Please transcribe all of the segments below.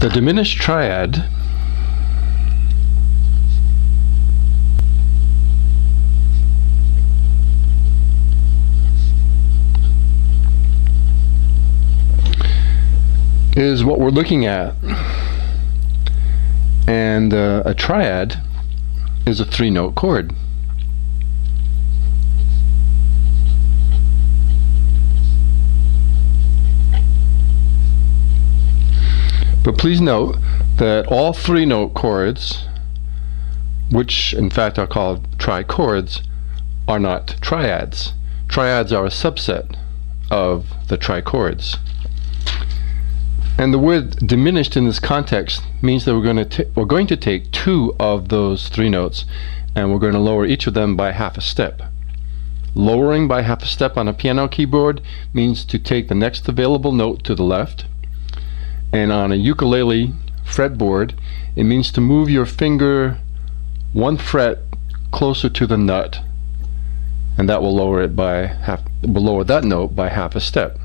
The diminished triad is what we're looking at, and a triad is a three-note chord. But please note that all three-note chords, which in fact are called trichords, are not triads. Triads are a subset of the trichords. And the word diminished in this context means that we're going to take two of those three notes and we're going to lower each of them by half a step. Lowering by half a step on a piano keyboard means to take the next available note to the left, and on a ukulele fretboard it means to move your finger one fret closer to the nut, and that will lower that note by half a step.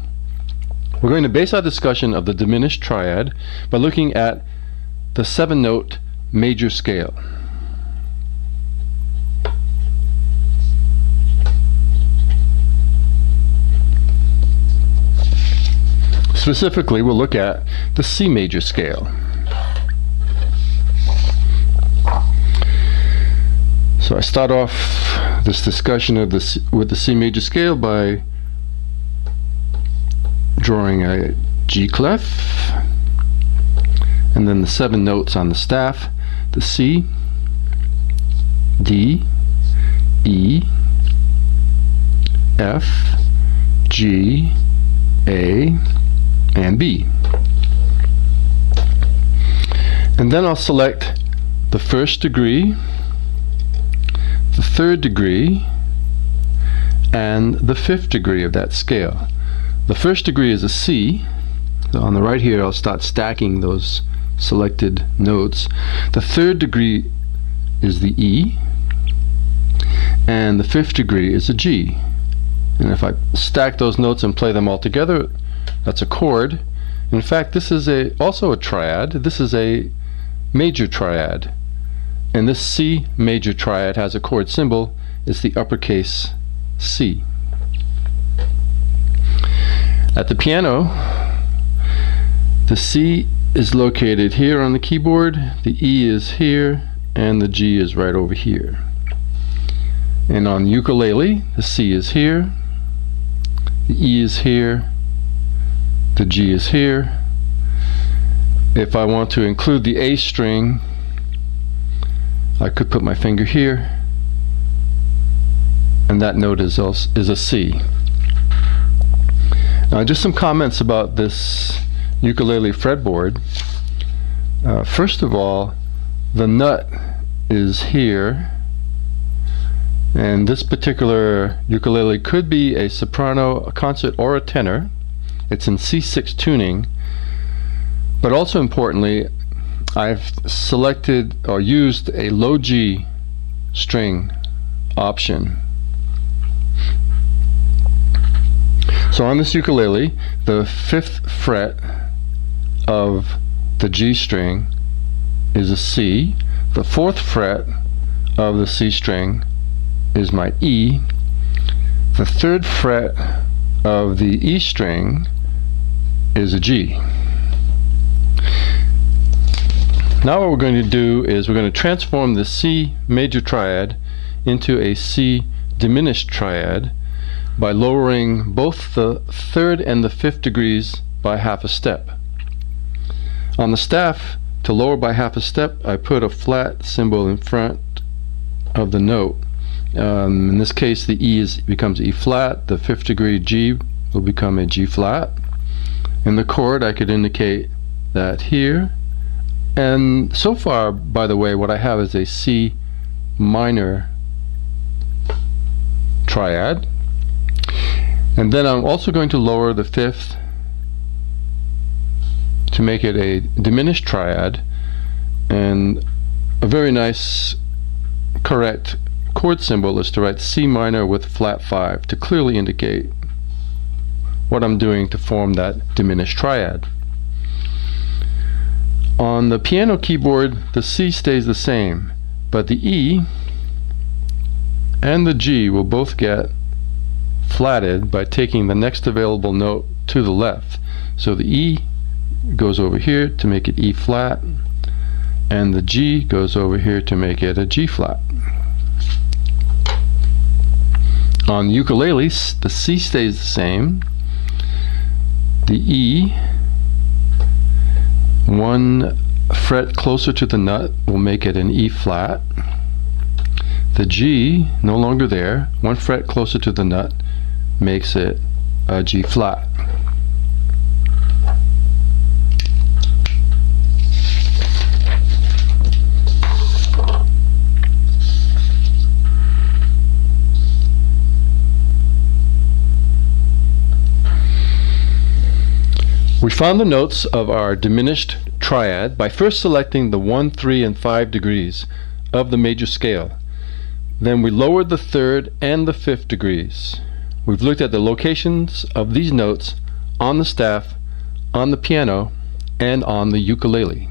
We're going to base our discussion of the diminished triad by looking at the 7-note major scale. Specifically, we'll look at the C major scale. So I start off this discussion of with the C major scale by drawing a G clef, and then the 7 notes on the staff: the C, D, E, F, G, A, and B. And then I'll select the 1st degree, the 3rd degree, and the 5th degree of that scale. The 1st degree is a C. So on the right here I'll start stacking those selected notes. The 3rd degree is the E, and the 5th degree is a G. And if I stack those notes and play them all together, that's a chord. In fact, this is also a triad. This is a major triad, and this C major triad has a chord symbol. It's the uppercase C. At the piano, the C is located here on the keyboard, the E is here, and the G is right over here. And on ukulele, the C is here, the E is here, the G is here. If I want to include the A string, I could put my finger here, and that note is a C. Now, just some comments about this ukulele fretboard. First of all, the nut is here, and this particular ukulele could be a soprano, a concert, or a tenor. It's in C6 tuning, but also importantly, I've selected or used a low G string option. So on this ukulele, the 5th fret of the G string is a C, the 4th fret of the C string is my E, the 3rd fret of the E string is a G. Now what we're going to do is we're going to transform the C major triad into a C diminished triad by lowering both the 3rd and the 5th degrees by half a step. On the staff, to lower by half a step, I put a flat symbol in front of the note. In this case, the E becomes E flat, the 5th degree G will become a G flat. In the chord, I could indicate that here. And so far, by the way, what I have is a C minor triad. And then I'm also going to lower the 5th to make it a diminished triad, and a very nice correct chord symbol is to write C minor with flat 5 to clearly indicate what I'm doing to form that diminished triad. On the piano keyboard, the C stays the same, but the E and the G will both get flatted by taking the next available note to the left. So the E goes over here to make it E flat, and the G goes over here to make it a G flat. On ukulele, the C stays the same. The E, one fret closer to the nut, will make it an E flat. The G, no longer there, one fret closer to the nut, makes it a G flat. We found the notes of our diminished triad by first selecting the 1, 3, and 5 degrees of the major scale. Then we lowered the 3rd and the 5th degrees. We've looked at the locations of these notes on the staff, on the piano, and on the ukulele.